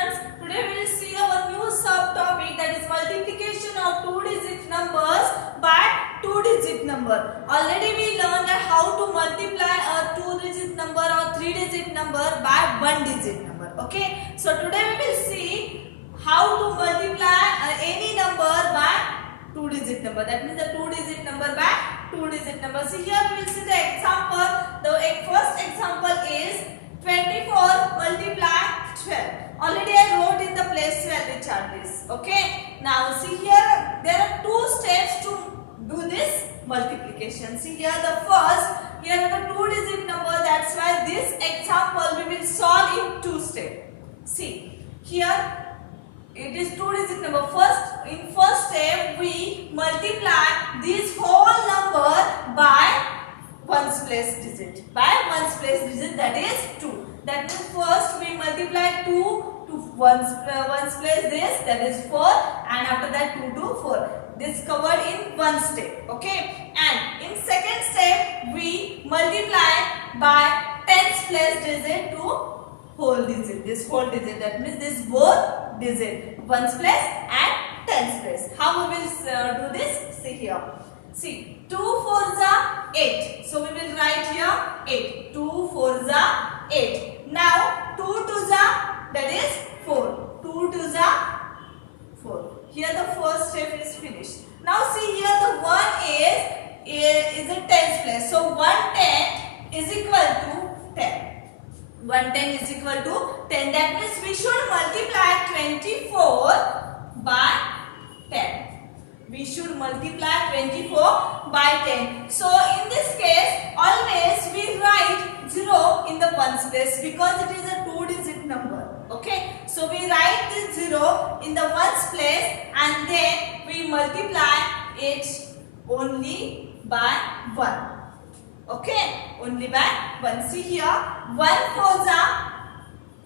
students, today we will see our new subtopic, that is multiplication of two-digit numbers by two-digit number. Already we learned that how to multiply a two-digit number or three-digit number by one-digit number. Okay, so today we will see how to multiply any number by two-digit number. That means the two-digit number by two-digit number. See here we will see the example. The first example is 24 multiply 12. Already I wrote in the place value chart this. Okay. Now see here there are two steps to do this multiplication. See here the first, here are the two-digit number. That's why this example we will solve in two steps. See here it is two-digit number. In first step we multiply this whole number by ones place digit. By ones place digit, that is 2. That means first we multiply 2 to ones place this, that is 4, and after that 2 to 4. This covered in one step. Okay. And in second step we multiply by tens place digit to whole digit. This whole digit, that means this both digit, ones place and tens place. How we will do this? See here. See, 2 4s are 8. So we will write here 8. 2 4s are 8. Now 2 2s are, that is 4. 2 2s are 4. Here the first step is finished. Now see here the 1 is a tens place. So 110 is equal to 10. 110 is equal to 10. That means we should multiply 24 by 10. We should multiply 24 by 10. So in this case, always we write 0 in the ones place because it is a two-digit number. Okay. So we write this 0 in the ones place and then we multiply it only by 1. Okay. Only by 1. See here, 1 4s are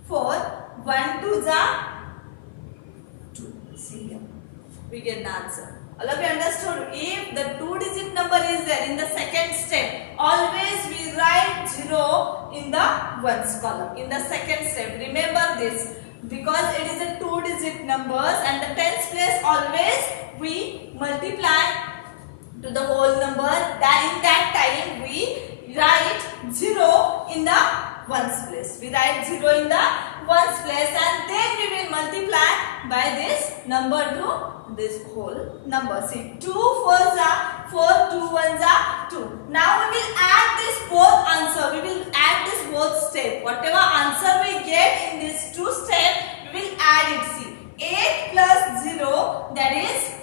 4, 1 2s are 2. See here, we get the answer. All of you understood? If the two-digit number is there in the second step, always we write 0 in the ones column. In the second step, remember this, because it is a two-digit numbers and the tens place always we multiply to the whole number. That in that time we write 0 in the ones place. We write 0 in the ones place and then we will multiply by this number to this whole number. See, 2 4s are 4, 2 1s are 2. Now we will add this both answer. We will add this both step. Whatever answer we get in these two steps, we will add it. See, 8 plus 0, that is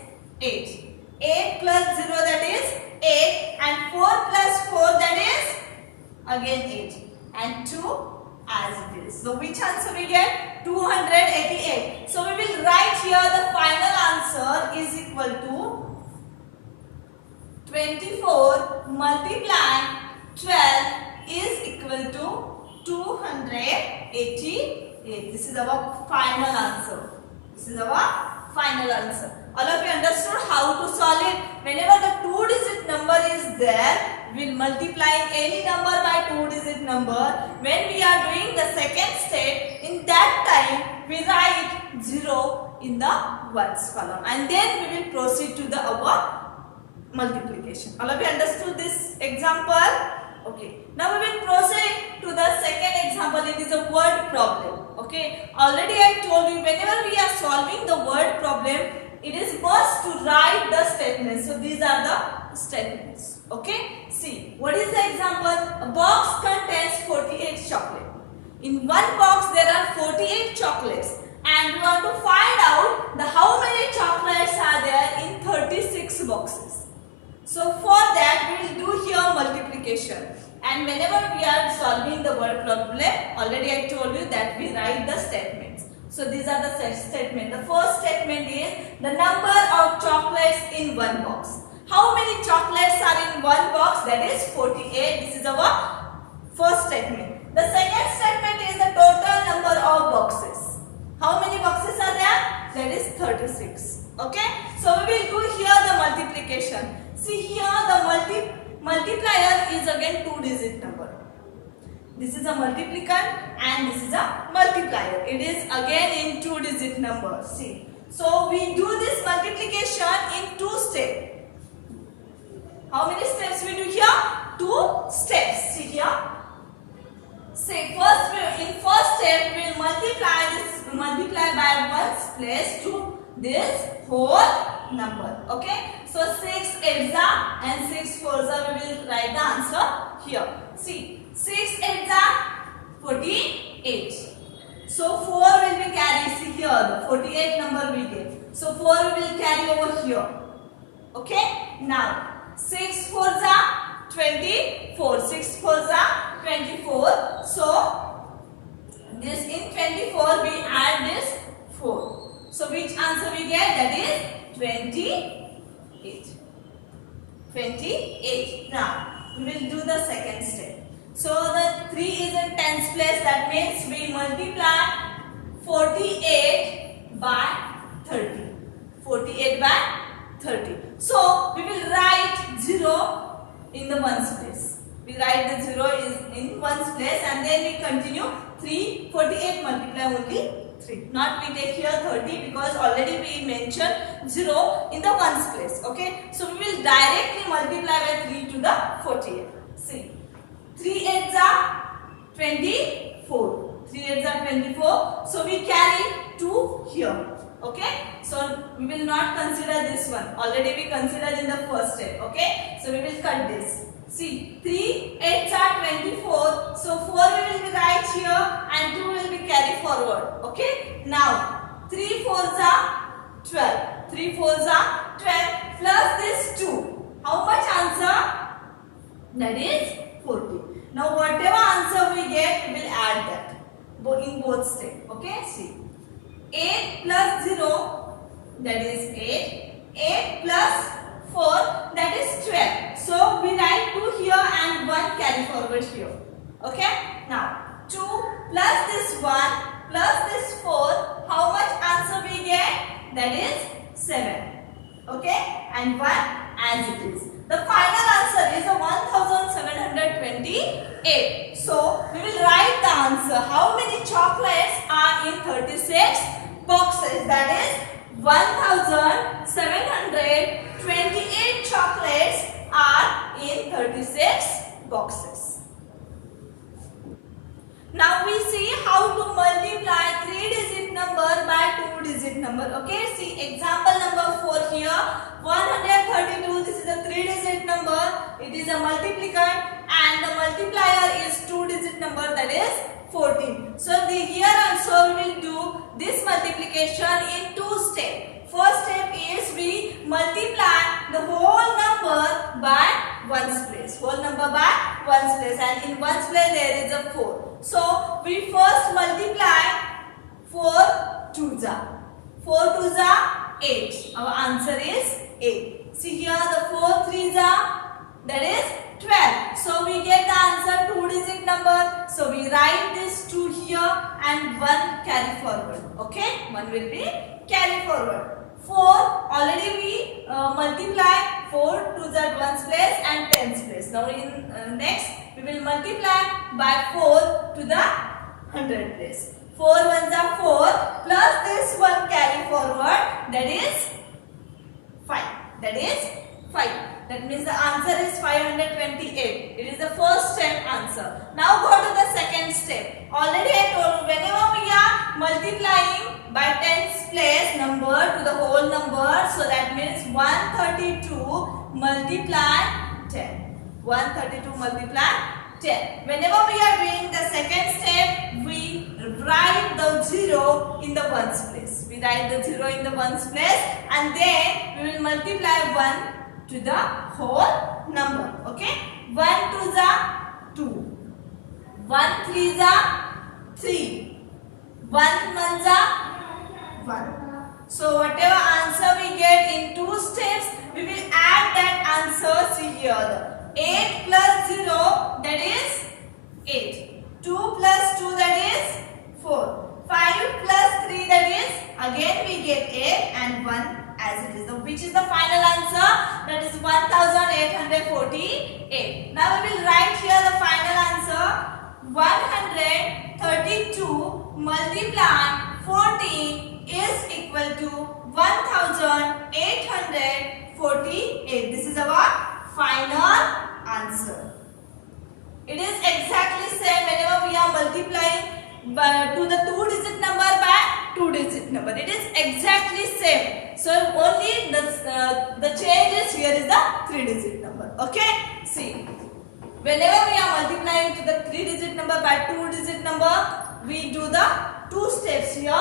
8. 8 plus 0, that is 8. And 4 plus 4, that is again 8. And 2 as it is. So which answer we get? 288. So we will write here the final answer is equal to 24 multiply 12 is equal to 288. This is our final answer. This is our final answer. All of you understood how to solve it? Whenever the two-digit number is there, we will multiply any number by two-digit number. When we are doing the second step, in that time we write 0 in the ones column and then we will proceed to the our multiplication. All of you understood this example? Okay. Now we will proceed to the second example. It is a word problem. Okay. Already I told you, whenever we are solving the word problem, it is must to write the statements. So these are the statements. Okay. See, what is the example? A box contains 48 chocolates. In one box there are 48 chocolates and we want to find out the how many chocolates are there in 36 boxes. So for that we will do here multiplication. And whenever we are solving the word problem, already I told you that we write the statements. So these are the statements. The first statement is the number of chocolates in one box. How many chocolates are in one box? That is 48. This is our first statement. The second statement is the total number of boxes. How many boxes are there? That is 36. Okay. So we will do here the multiplication. See here the multiplier is again two-digit number. This is a multiplicand and this is a multiplier. It is again in 2-digit number. See. So we do this multiplication in 2 steps. How many steps we do here? 2 steps. See here. Say in first step we will multiply by ones place to this whole number. Okay. So 6 8s and 6 4s we will write the answer here. See 6 8s 48. So 4 will be carried. See here the 48 number we get. So 4 we will carry over here. Okay. Now 6 4s 24. 6 4s 24. So this in 24 we add this 4. So which answer we get? That is 28. 28. Now we will do the second step. So the 3 is in tens place. That means we multiply 48 by 30. 48 by 30. So we will write 0 in the ones place. We write the 0 is in ones place and then we continue 3. 48 multiply only 3. Not we take here 30 because already we mentioned 0 in the ones place. Okay. So we will directly multiply by 3 to the 48. See. 3 8s are 24. 3 8s are 24. So we carry 2 here. Okay. So we will not consider this one. Already we considered in the first step. Okay. So we will cut this. See, 3 8s are 24. So 4 we will be right here and 2 will be carried forward. Okay. Now 3 4s are 12. 3 4s are 12 plus this 2. How much answer? That is 40. Now whatever answer we get, we will add that in both steps. Okay. See. 8 plus 0, that is 8. 8 plus 4, that is 12. So we write 2 here and 1 carry forward here. Okay. Now 2 plus this 1 plus this 4, how much answer we get? That is 7. Okay. And 1 as it is. The final answer is 1728. So we will write the answer. How many chocolates are in 36 boxes? That is 1728 chocolates are in 36 boxes. Now we see how to multiply 3-digit number by 2-digit number. Okay, see example number 4 here. 132, this is a 3-digit number. It is a multiplicand and the multiplier is 2-digit number, that is 14. So here also we will do this multiplication in 2 steps. First step is we multiply the whole number by ones place. Whole number by ones place, and in ones place there is a 4. So we first multiply 4 2s. 4 2s 8. Our answer is 8. See here the 4 3s, that is 12. So we get the answer 2-digit number. So we write this 2 here and 1 carry forward. Okay, 1 will be carry forward. 4 already we multiply 4 2s at ones place and tens place. Now in next we will multiply by 4 to the 100 place. 4 ones are 4 plus this 1 carry forward, that is 5. That is 5. That means the answer is 528. It is the first step answer. Now go to the second step. Already I told you, whenever we are multiplying by tens place number to the whole number, so that means 132 multiply 10. 132 multiply 10. Whenever we are doing the second step, we write the 0 in the ones place. We write the 0 in the ones place and then we will multiply 1 to the whole number. Okay. 1 2s are 2. 1 3s are 3. 1 1s are 1. So whatever answer we get in 2 steps, we will add that answer. See here. 8 plus 0, that is 8. 2 plus 2, that is 4. 5 plus 3, that is again we get 8 and 1 as it is. Which is the final answer? That is 1848. Now we will write here the final answer. 132 multiply 14 is equal to 1848. This is our final answer. It is exactly same whenever we are multiplying to the 2-digit number by 2-digit number. It is exactly same. So only the change is here is the 3-digit number. Okay. See, whenever we are multiplying to the 3-digit number by 2-digit number, we do the 2 steps here.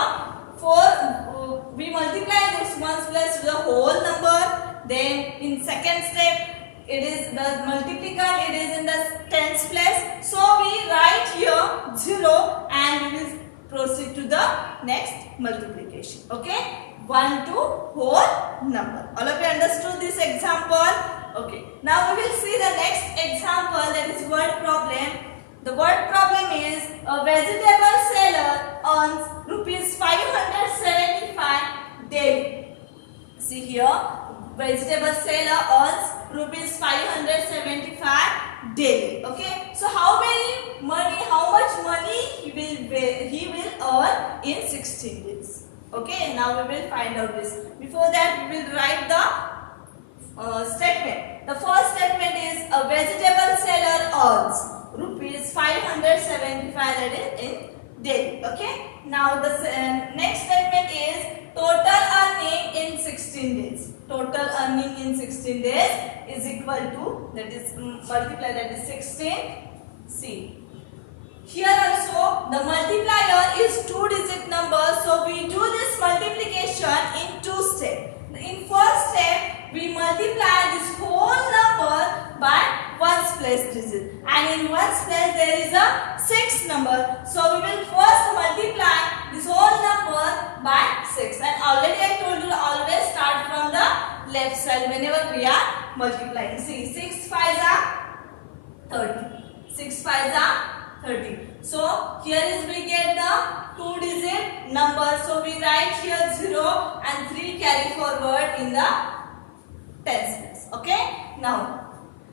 We multiply this ones place to the whole number. Then in second step, it is the multiplicand, it is in the tens place. So we write here 0 and we will proceed to the next multiplication. Okay, 1 to whole number. All of you understood this example? Okay. Now we will see the next example, that is word problem. The word problem is a vegetable seller earns rupees 575 daily. See here, vegetable seller earns rupees 575 daily. Okay. So how much money he will earn in 16 days. Okay. Now we will find out this. Before that, we will write the statement. The first statement is a vegetable seller earns rupees 575, that is in daily. Okay. Now the next statement is total earning in 16 days. Total earning in 16 days is equal to, that is multiply, that is 16. See, here also the multiplier is 2-digit number, so we do this multiplication in 2 steps. In first step, we multiply this whole number by 1's place digit, and in 1's place there is a 6 number. So we will first multiply this whole number by 6, and already I told you always start from the left side whenever we are multiplying. See, 6 5s are 30. 6 5s are 30. So here is we get the 2-digit number. So we write here 0 and 3 carry forward in the tens place. Okay. Now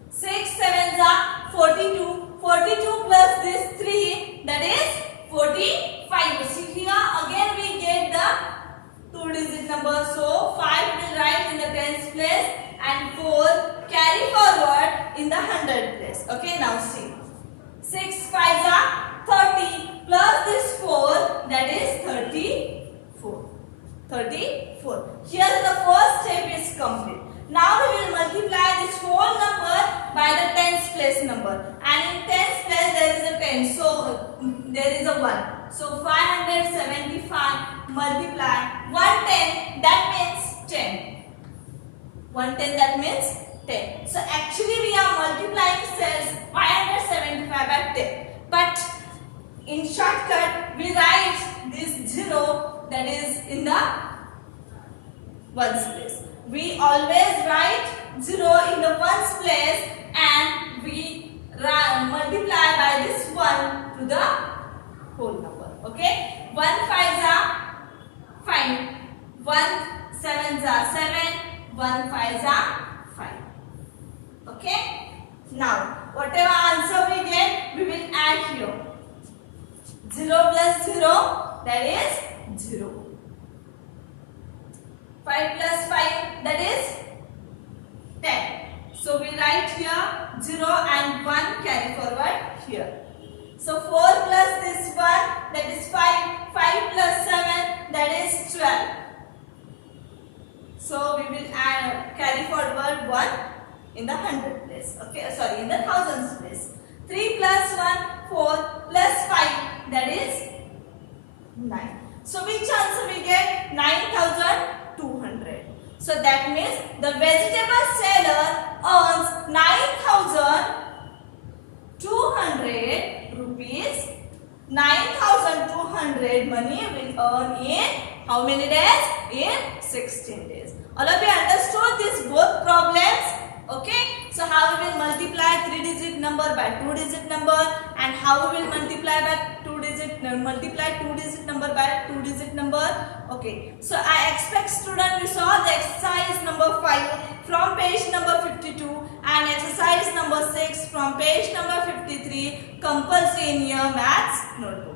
6 7s are 42. 42 plus this 3, that is 45. See here again we get the 2-digit number. So 5 will write in the tens place and 4 carry forward in the 100 place. Okay. Now see, 6 5s are 30 plus this 4, that is 34. 34. Here the first step is complete. Now we will multiply this whole number by the tens place number, and in tens place there is a 10, so there is a 1. So 575 multiply 110, that means 10. 110, that means 10. So actually we are multiplying cells 575 by 10. But in shortcut we write this 0, that is in the 1's place. We always write 0 in the 1's place and we multiply by this 1 to the whole number. Okay. 1 5s are 5. 1 7s are 7. 1 5s are 5. Okay. Now whatever answer we get, we will add here. 0 plus 0, that is 0. 5 plus 5, that is 10. So we write here 0 and 1 carry forward here. So 4 plus this 1, that is 5. 5 plus 7, that is 12. So we will carry forward 1 in the 100 place. Okay, sorry, in the thousands place. 3 plus 1, 4 plus 5, that is 9. So which answer we get? 9,200. So that means the vegetable seller earns 9,200 rupees. 9,200 money will earn in how many days? In 16 days. All of you understood these both problems? Okay. So how we will multiply 3-digit number by 2-digit number, and how we will multiply by 2-digit multiply two digit number by two digit number. Okay, so I expect student you saw the exercise number 5 from page number 52 and exercise number 6 from page number 53 compulsory in your maths notebook.